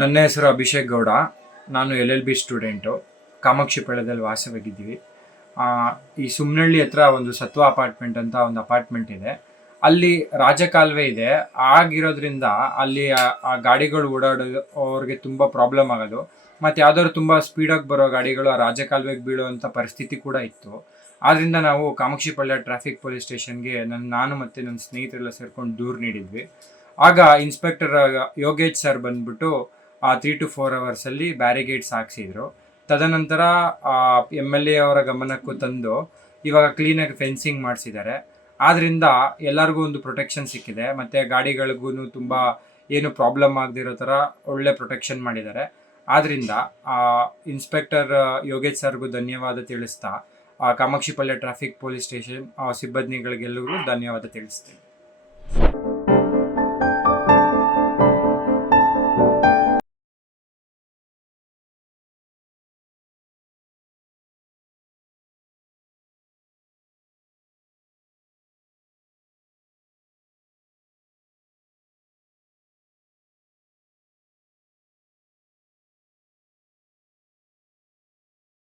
ನನ್ನ ಹೆಸರು ಅಭಿಷೇಕ್ ಗೌಡ. ನಾನು LLB ಸ್ಟೂಡೆಂಟು. ಕಾಮಾಕ್ಷಿಪಾಳ್ಯದಲ್ಲಿ ವಾಸವಾಗಿದ್ದೀವಿ. ಈ ಸುಮ್ನಹಳ್ಳಿ ಹತ್ರ ಒಂದು ಸತ್ವ ಅಪಾರ್ಟ್ಮೆಂಟ್ ಅಂತ ಒಂದು ಅಪಾರ್ಟ್ಮೆಂಟ್ ಇದೆ. ಅಲ್ಲಿ ರಾಜಕಾಲುವೆ ಇದೆ. ಆಗಿರೋದ್ರಿಂದ ಅಲ್ಲಿ ಆ ಗಾಡಿಗಳು ಓಡಾಡೋದು ಅವ್ರಿಗೆ ತುಂಬ ಪ್ರಾಬ್ಲಮ್ ಆಗೋದು. ಮತ್ತು ಯಾವ್ದಾದ್ರು ತುಂಬ ಸ್ಪೀಡಾಗಿ ಬರೋ ಗಾಡಿಗಳು ಆ ರಾಜಕಾಲುವೆಗೆ ಬೀಳುವಂಥ ಪರಿಸ್ಥಿತಿ ಕೂಡ ಇತ್ತು. ಆದ್ದರಿಂದ ನಾವು ಕಾಮಾಕ್ಷಿಪಾಳ್ಯ ಟ್ರಾಫಿಕ್ ಪೊಲೀಸ್ ಸ್ಟೇಷನ್ಗೆ ನಾನು ಮತ್ತು ನನ್ನ ಸ್ನೇಹಿತರೆಲ್ಲ ಸೇರ್ಕೊಂಡು ದೂರು ನೀಡಿದ್ವಿ. ಆಗ ಇನ್ಸ್ಪೆಕ್ಟರ್ ಯೋಗೇಶ್ ಸರ್ ಬಂದ್ಬಿಟ್ಟು 3 to 4 ಅವರ್ಸಲ್ಲಿ ಬ್ಯಾರಿಗೇಡ್ಸ್ ಹಾಕ್ಸಿದ್ರು. ತದನಂತರ MLA ಅವರ ಗಮನಕ್ಕೂ ತಂದು ಇವಾಗ ಕ್ಲೀನಾಗಿ ಫೆನ್ಸಿಂಗ್ ಮಾಡಿಸಿದ್ದಾರೆ. ಆದ್ದರಿಂದ ಎಲ್ಲರಿಗೂ ಒಂದು ಪ್ರೊಟೆಕ್ಷನ್ ಸಿಕ್ಕಿದೆ. ಮತ್ತು ಗಾಡಿಗಳಿಗೂ ತುಂಬ ಏನು ಪ್ರಾಬ್ಲಮ್ ಆಗದಿರೋ ಥರ ಒಳ್ಳೆ ಪ್ರೊಟೆಕ್ಷನ್ ಮಾಡಿದ್ದಾರೆ. ಆದ್ದರಿಂದ ಇನ್ಸ್ಪೆಕ್ಟರ್ ಯೋಗೇಶ್ ಸರ್ಗೂ ಧನ್ಯವಾದ ತಿಳಿಸ್ತಾ ಕಾಮಾಕ್ಷಿಪಾಳ್ಯ ಟ್ರಾಫಿಕ್ ಪೊಲೀಸ್ ಸ್ಟೇಷನ್ ಸಿಬ್ಬಂದಿಗಳಿಗೆಲ್ಲರಿಗೂ ಧನ್ಯವಾದ ತಿಳಿಸ್ತೀನಿ.